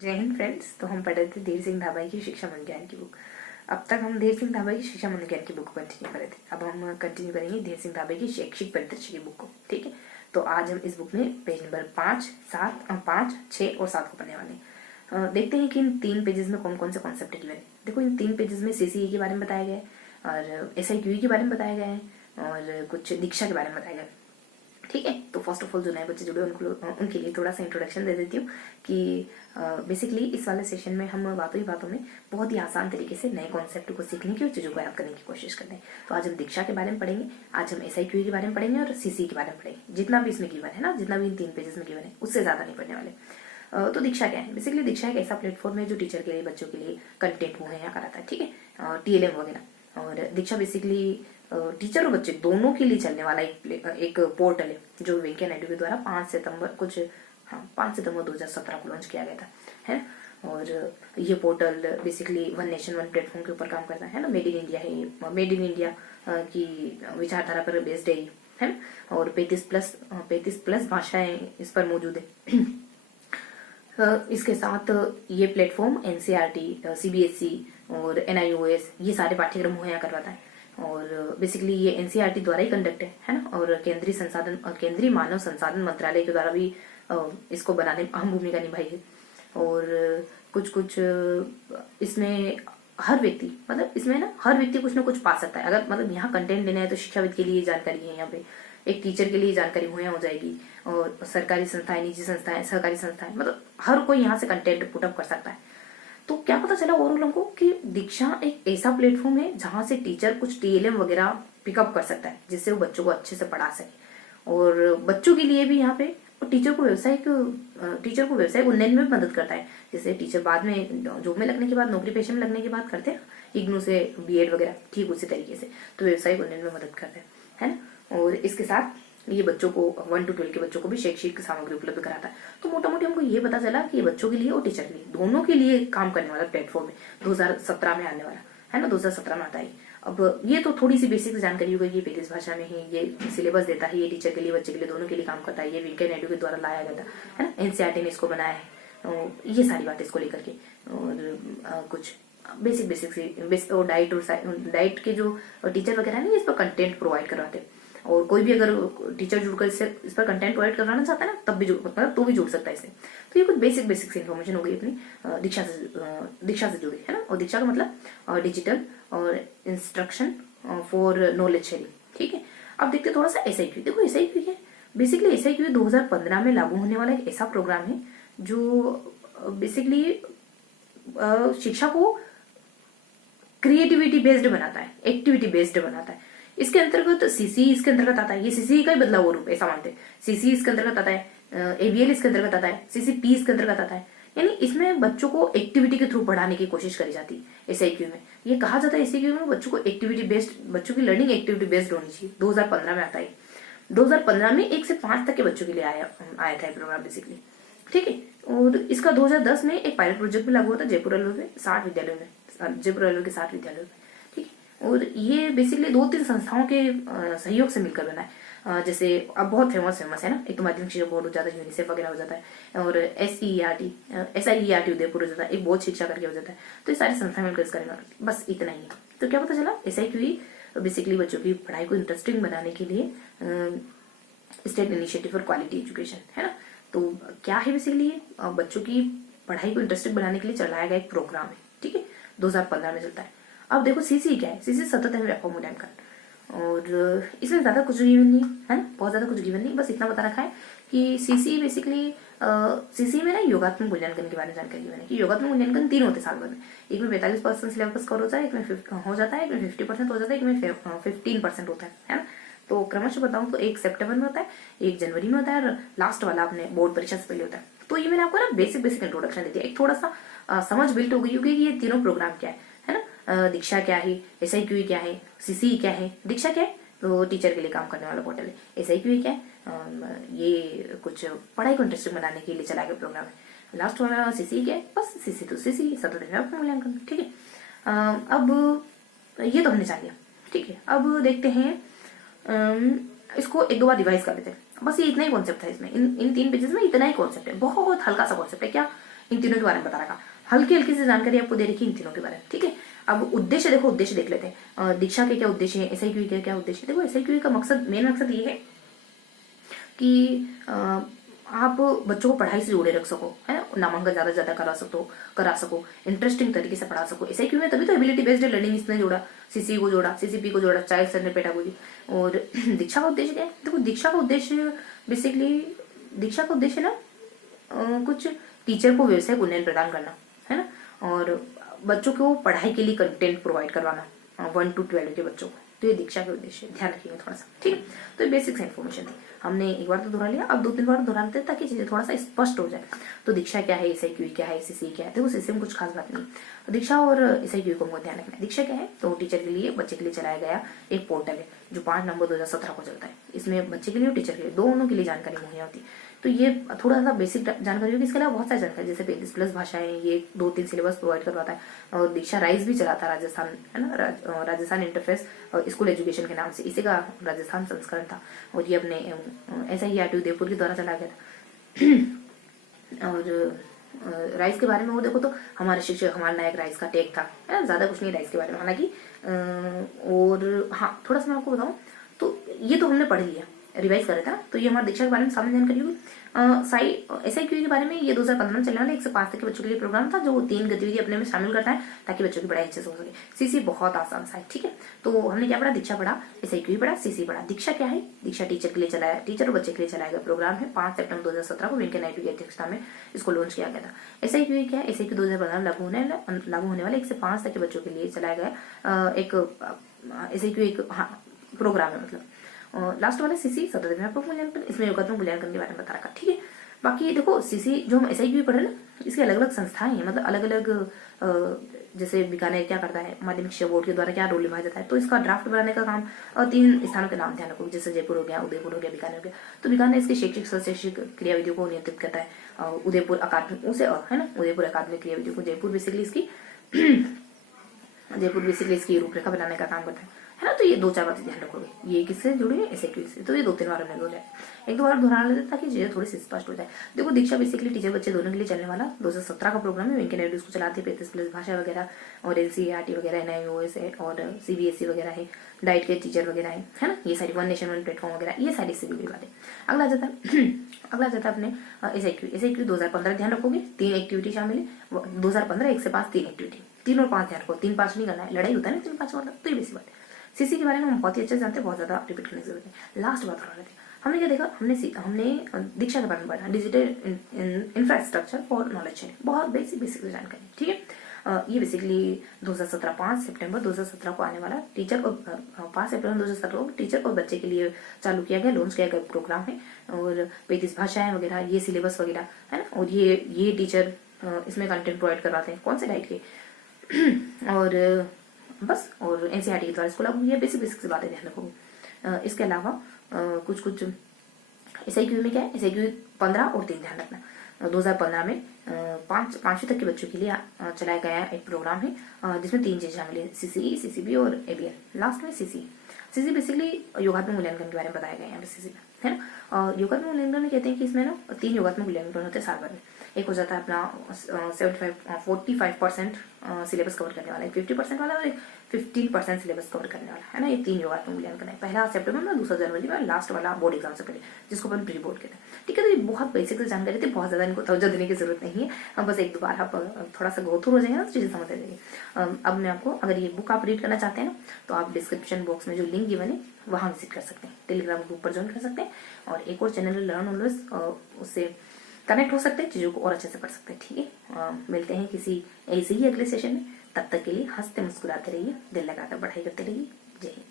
जय हिंद फ्रेंड्स। तो हम पढ़ रहे थे धीर सिंह धाबाई की शिक्षा मनोज्ञान की बुक। अब तक हम धीर सिंह धाबाई की शिक्षा मनोज्ञान की बुक कंटिन्यू कर रहे थे। अब हम कंटिन्यू करेंगे धीर सिंह धाबाई की शैक्षिक परिदृश्य की बुक को। ठीक है, तो आज हम इस बुक में पेज नंबर 5, 6 और 7 को पढ़ने वाले हैं। देखते हैं कि इन 3 पेजेस में कौन कौन से कॉन्सेप्ट गिवन है। देखो, इन 3 पेजेस में सीसीई के बारे में बताया गया है और एसआईक्यूई के बारे में बताया गया है और कुछ दीक्षा के बारे में बताया गया है। ठीक है, तो फर्स्ट ऑफ ऑल जो नए बच्चे जुड़े उनके लिए थोड़ा सा इंट्रोडक्शन दे देती हूँ कि बेसिकली इस वाले सेशन में हम बातों ही बातों में बहुत ही आसान तरीके से नए कॉन्सेप्ट को सीखने की और चीज़ों को याद करने की कोशिश करते हैं। तो आज हम दीक्षा के बारे में पढ़ेंगे, आज हम एसआईक्यूई के बारे में पढ़ेंगे और सीसी के बारे में पढ़ेंगे। जितना भी इसमें गिवन है ना, जितना भी इन 3 पेजेस में गिवन है, उससे ज़्यादा नहीं पढ़ने वाले। तो दीक्षा क्या है? बेसिकली दीक्षा एक ऐसा प्लेटफॉर्म है जो टीचर के लिए, बच्चों के लिए कंटेंट मुहैया कराता है। ठीक है, टीएलएम वगैरह। और दीक्षा बेसिकली टीचर और बच्चे दोनों के लिए चलने वाला एक पोर्टल है जो वेंकैया नायडू के द्वारा 5 सितंबर 2017 को लॉन्च किया गया था, है। और ये portal basically one nation one platform के ऊपर काम करता है ना। मेड इन इंडिया है, मेड इन इंडिया की विचारधारा पर बेस्ड है ना। और 35 प्लस भाषाएं इस पर मौजूद है। इसके साथ ये प्लेटफॉर्म एनसीईआरटी, सीबीएसई और एनआईओएस ये सारे पाठ्यक्रम मुहैया करवाता है। और बेसिकली ये एनसीईआरटी द्वारा ही कंडक्ट है ना। और केंद्रीय मानव संसाधन मंत्रालय के द्वारा भी इसको बनाने में अहम भूमिका निभाई है। और कुछ इसमें हर व्यक्ति, मतलब इसमें ना हर व्यक्ति कुछ ना कुछ पा सकता है। अगर मतलब यहाँ कंटेंट लेना है तो शिक्षाविद के लिए जानकारी है, यहाँ पे एक टीचर के लिए जानकारी मुहैया हो जाएगी। और सरकारी संस्थाएं, निजी संस्थाएं, सहकारी संस्थाएं, मतलब हर कोई यहाँ से कंटेंट पुटअप कर सकता है। तो क्या पता चला ओवरऑल हमको कि दीक्षा एक ऐसा प्लेटफॉर्म है जहां से टीचर कुछ टीएलएम वगैरह पिकअप कर सकता है, जिससे वो बच्चों को अच्छे से पढ़ा सके। और बच्चों के लिए भी यहाँ पे टीचर को व्यवसायिक उन्नयन में मदद करता है। जैसे टीचर बाद में जॉब में लगने के बाद, नौकरी पेशे में लगने के बाद करते हैं इग्नू से बीएड वगैरह, ठीक उसी तरीके से तो व्यवसायिक उन्नयन में मदद करते हैं, है ना। और इसके साथ ये बच्चों को 1 to 12 के बच्चों को भी शैक्षिक सामग्री उपलब्ध कराता है। तो मोटा मोटी हमको ये पता चला कि ये बच्चों के लिए और टीचर के लिए दोनों के लिए काम करने वाला प्लेटफॉर्म है। 2017 में आने वाला है ना, 2017 में आता है। अब ये तो थोड़ी सी बेसिक जानकारी हो गई। ये 35 भाषा में है, ये सिलेबस देता है, ये टीचर के लिए, बच्चे के लिए, दोनों के लिए काम करता है। ये वेंकैया नायडू के द्वारा लाया गया था, है ना। एनसीईआरटी ने इसको बनाया है। ये सारी बातें इसको लेकर के। और कुछ बेसिक और डाइट के जो टीचर वगैरह है ना, इस पर कंटेंट प्रोवाइड करवाते हैं। और कोई भी अगर टीचर जुड़कर इस पर कंटेंट प्रोवाइड करवाना चाहता है ना, तब भी तो भी जुड़ सकता है इससे। तो ये कुछ बेसिक इन्फॉर्मेशन हो गई अपनी दीक्षा से जुड़ी, है ना। और दीक्षा का मतलब डिजिटल और इंस्ट्रक्शन फॉर नॉलेज शेयरिंग। ठीक है, अब देखते थोड़ा सा एसआईक्यू। देखो एसआईक्यू क्या है? बेसिकली एसआईक्यू 2015 में लागू होने वाला एक ऐसा प्रोग्राम है जो बेसिकली शिक्षा को क्रिएटिविटी बेस्ड बनाता है, एक्टिविटी बेस्ड बनाता है। इसके अंतर्गत सीसी इसके अंतर्गत आता है। ये सीसी का ही बदला हुआ रूप ऐसा मानते हैं। सीसी इसके अंतर्गत आता है, एबीएल इसके अंतर्गत आता है, सीसीपी इसके अंतर्गत आता है। यानी इसमें बच्चों को एक्टिविटी के थ्रू पढ़ाने की कोशिश करी जाती है। एसआईक्यू में ये कहा जाता है, एसआईक्यू में बच्चों को एक्टिविटी बेस्ड, बच्चों की लर्निंग एक्टिविटी बेस्ड होनी चाहिए। 2015 में आता है। 2015 में 1 से 5 तक के बच्चों के लिए आया था प्रोग्राम बेसिकली। ठीक है, और इसका 2010 में एक पायलट प्रोजेक्ट भी लागू हुआ था जयपुर रेलवे में 60 विद्यालयों में, जयपुर रेलवे के 60 विद्यालयों में। ठीक है, और ये बेसिकली 2-3 संस्थाओं के सहयोग से मिलकर बना है। जैसे अब बहुत फेमस है ना, एक तो माध्यमिक शिक्षा बोर्ड हो जाता है, यूनिसेफ वगैरह हो जाता है, और SIERT उदयपुर हो जाता है, एक बोध शिक्षा करके हो जाता है। तो ये सारी संस्थाएं मिलकर करेगा, बस इतना ही है। तो क्या पता चला, एसआईक्यू बेसिकली बच्चों की पढ़ाई को इंटरेस्टिंग बनाने के लिए state initiative for quality education, है ना। तो क्या है बेसिकली, बच्चों की पढ़ाई को इंटरेस्टिंग बनाने के लिए चलाया गया एक प्रोग्राम है। ठीक है, 2015 में चलता है। अब देखो सीसी क्या है? सीसी सतत है व्यापक मूल्यांकन। और इसमें ज्यादा कुछ गिवन नहीं है ना, बहुत ज्यादा कुछ गिवन नहीं, बस इतना बता रखा है कि सीसी बेसिकली सीसी में ना योगात्मक मूल्यांकन के बारे में जानकारी गिवन है कि योगात्मक मूल्यांकन 3 होते साल भर में। एक में 45% सिलेबस कवर होता है, एक में हो जाता है, एक में 50% हो जाता है, एक में 15% होता है ना। तो क्रमशः बताऊं तो 1 सितंबर में होता है, 1 जनवरी में होता है, और लास्ट वाला अपने बोर्ड परीक्षा से पहले होता है। तो ये मैंने आपको ना बेसिक इंट्रोडक्शन दे दिया, एक थोड़ा सा समझ बिल्ट हो गई होगी कि ये तीनों प्रोग्राम क्या है ना। दीक्षा क्या है, एसआईक्यू क्या है, सीसी क्या है। दीक्षा क्या है? तो टीचर के लिए काम करने वाला पोर्टल है। एसआईक्यू क्या है? ये कुछ पढ़ाई को इंटरेस्टिंग बनाने के लिए चलाया गया प्रोग्राम है। लास्ट वाला सीसी क्या है? बस सीसी तो सीसी, सतत व्यापक मूल्यांकन। ठीक है, अब ये तो हमने जान लिया। ठीक है, अब देखते हैं, इसको 1-2 बार रिवाइज कर लेते हैं। बस ये इतना ही कॉन्सेप्ट था इसमें, इन 3 पेजेस में इतना ही कॉन्सेप्ट है, बहुत हल्का सा कॉन्सेप्ट है। क्या इन तीनों के बारे में बता रखा, हल्की हल्की सी जानकारी आपको दे रखी इन तीनों के बारे में, ठीक है। अब उद्देश्य देखो, उद्देश्य देख लेते हैं। दीक्षा के क्या उद्देश्य है, SIQE के क्या उद्देश्य है। देखो SIQE का मकसद, मेन मकसद ये है कि आप बच्चों को पढ़ाई से जोड़े रख सको, है, नामांकन ज्यादा से ज्यादा करा सको, इंटरेस्टिंग तरीके से पढ़ा सको। SIQE में तभी तो एबिलिटी बेस्ड लर्निंग इसने जोड़ा, CC को जोड़ा, CCP को जोड़ा, चाइल्ड सेंटर्ड पेडागोजी। और दीक्षा का उद्देश्य क्या है, देखो दीक्षा का उद्देश्य बेसिकली, दीक्षा का उद्देश्य ना कुछ टीचर को व्यवसायिक उन्नयन प्रदान करना, है ना, और बच्चों को पढ़ाई के लिए कंटेंट प्रोवाइड करवाना 1 to 12 के बच्चों को। तो ये दीक्षा के उद्देश्य, ध्यान रखिएगा थोड़ा सा, ठीक है। तो ये बेसिक्स इन्फॉर्मेशन थी, हमने एक बार तो दोहरा लिया, अब 2-3 बार दोहराते हैं ताकि चीजें थोड़ा सा स्पष्ट हो जाए। तो दीक्षा क्या है, SIQE क्या है, CC क्या है। देखो CC में कुछ खास बात नहीं, दीक्षा और SIQE को हमको ध्यान रखना है। दीक्षा क्या है, तो टीचर के लिए, बच्चे के लिए चलाया गया एक पोर्टल है जो 5 नवंबर 2017 को चलता है। इसमें बच्चे के लिए और टीचर के लिए दोनों के लिए जानकारी मुहैया होती है। तो ये थोड़ा सा बेसिक जानकारी होगी, इसके अलावा बहुत सारी जानकारी, जैसे 35+ भाषाएं, ये 2-3 सिलेबस प्रोवाइड करवाता है। और दीक्षा राइज भी चलाता है राजस्थान, है ना, राजस्थान इंटरफेस स्कूल एजुकेशन के नाम से, इसी का राजस्थान संस्करण था। और ये अपने SIERT उदयपुर के द्वारा चलाया गया था। और राइस के बारे में वो देखो तो हमारे शिक्षक हमारे नायक राइस का टेक था, है ना, ज्यादा कुछ नहीं राइस के बारे में हालांकि। और हाँ, थोड़ा सा मैं आपको बताऊं तो ये तो हमने पढ़ लिया, रिवाइज कर रहा था, तो ये हमारे दीक्षा के बारे में सामने जानकारी हुई। SIQE के बारे में ये 2015 में चलने वाला 1 से 5 तक के बच्चों के लिए प्रोग्राम था, जो 3 गतिविधि अपने में शामिल करता है ताकि बच्चों की पढ़ाई अच्छे से हो सके। CC बहुत आसान सा है, ठीक है। तो हमने क्या पढ़ा, दीक्षा पढ़ा, SIQE पढ़ा, CC पढ़ा। दीक्षा क्या है, दीक्षा टीचर के लिए चलाया, टीचर और बच्चे के लिए चलाया गया प्रोग्राम है। 5 सितंबर 2017 को वेंकैया नायडू की अध्यक्षता में इसको लॉन्च किया गया था। SIQE क्या है, SIQE 2015 लागू होने वाले 1 से 5 तक के बच्चों के लिए चलाया गया एक SIQE एक प्रोग्राम है। मतलब लास्ट वाला CC सतत मूल्यांकन, इसमें योगात्मक मूल्यांकन के बारे में बता रखा, ठीक है। बाकी देखो CC जो हम SIQE पढ़े ना, इसके अलग अलग संस्थाएं हैं, मतलब अलग अलग, जैसे बीकानेर क्या करता है, माध्यमिक शिक्षा बोर्ड के द्वारा क्या रोल निभाया जाता है। तो इसका ड्राफ्ट बनाने का काम 3 स्थानों के नाम ध्यान रखो, जैसे जयपुर हो गया, उदयपुर हो गया, बीकानेर हो गया। तो बीकानेर इसके शैक्षिक शैक्षिक क्रियाविधियों को नियंत्रित करता है, उदयपुर अकादमिक उसे, है ना, उदयपुर अकादमिक क्रियाविधियों को, जयपुर बेसिकली इसकी रूपरेखा बनाने का काम करता है ना। तो ये 2-4 बातें ध्यान रखोगे, ये किससे जुड़ी है, SIQE से। तो ये 2-3 बार हमने बोला है, 1-2 बार दोहराना लेते ताकि चीजें थोड़ी सी स्पष्ट हो जाए। देखो दीक्षा बेसिकली टीचर बच्चे दोनों के लिए चलने वाला 2017 का प्रोग्राम है। वेंकैया नायडू इसको चलाते हैं, 35+ भाषा वगैरह और NCERT वगैरह, NIOS है और CBSE वगैरह है, डाइट के टीचर वगैरह है ना, ये सारी 1 नेशन 1 प्लेटफॉर्म वगैरह, ये सारी से जुड़ी बातें। अगला जाता है अपने SIQE 2015 ध्यान रखोगे, 3 एक्टिविटी शामिल है 2015 1 से 5 3 एक्टिविटी, 3 और 5 ध्यान रखो, 3-5 नहीं करना है, लड़ाई होता है ना 3-5 मतलब। तो ये बेसिक बात है। CC के बारे में हम बहुत ही अच्छे से जानते हैं, बहुत ज्यादा रिपीट करने की जरूरत है। लास्ट बात हो रही थी, हमने क्या देखा, हमने दीक्षा के बारे में पढ़ा, digital infrastructure for knowledge sharing, बहुत बेसिक जानकारी, ठीक है। ये बेसिकली 2017 5 सितंबर 2017 को आने वाला टीचर और 5 सितंबर 2017 को टीचर और बच्चे के लिए चालू किया गया, लॉन्च किया गया प्रोग्राम है। और 35 भाषाएं वगैरह, ये सिलेबस वगैरह है ना। और ये टीचर इसमें कंटेंट प्रोवाइड करवाते हैं, कौन से डाइट के और बस, और NCERT के द्वारा इसको लागू किया। बेसिक से बातें ध्यान रखोगे। इसके अलावा कुछ SIQE में क्या है, SIQE 15 और 3 ध्यान रखना। 2015 में 5वीं तक के बच्चों के लिए चलाया गया एक प्रोग्राम है, जिसमें 3 चीजें शामिल है, CCE, CCB और ABL। लास्ट में CC बेसिकली योगात्मक मूल्यांकन के बारे में बताया गया है यहाँ पे CC में, है ना। योगात्मक मूल्यांकन में कहते हैं कि इसमें ना 3 योगात्मक मूल्यांकन होते हैं साल भर में। एक हो जाता है अपना 45% सिलेबस कवर करने वाला है, 50% वाला और 15% सिलेबस कवर करने वाला है ना। ये 3 योगात्मक मूल्यांकन है, पहला सितंबर में, दूसरा जनवरी में, लास्ट वाला बोर्ड एग्जाम से पहले, जिसको अपन प्री बोर्ड कहते हैं, ठीक है। तो ये बहुत बेसिक जानकारी थी, बहुत ज्यादा इनको तवज्जो देने की जरूरत नहीं है। अब बस 1-2 बार आप थोड़ा सा गो थ्रू हो जाएगा तो चीजें समझ आ जाएगी। अब मैं आपको, अगर ये बुक आप रीड करना चाहते हैं ना, तो आप डिस्क्रिप्शन बॉक्स में जो लिंक गिवन है वहां विजिट कर सकते हैं, टेलीग्राम ग्रुप पर ज्वाइन कर सकते हैं, और एक और चैनल लर्न ऑलवेज, उससे कनेक्ट हो सकते हैं, चीजों को और अच्छे से पढ़ सकते हैं, ठीक है। मिलते हैं किसी ऐसे ही अगले सेशन में, तब तक के लिए हंसते मुस्कुराते रहिए, दिल लगाकर पढ़ाई करते रहिए। जय हिंद।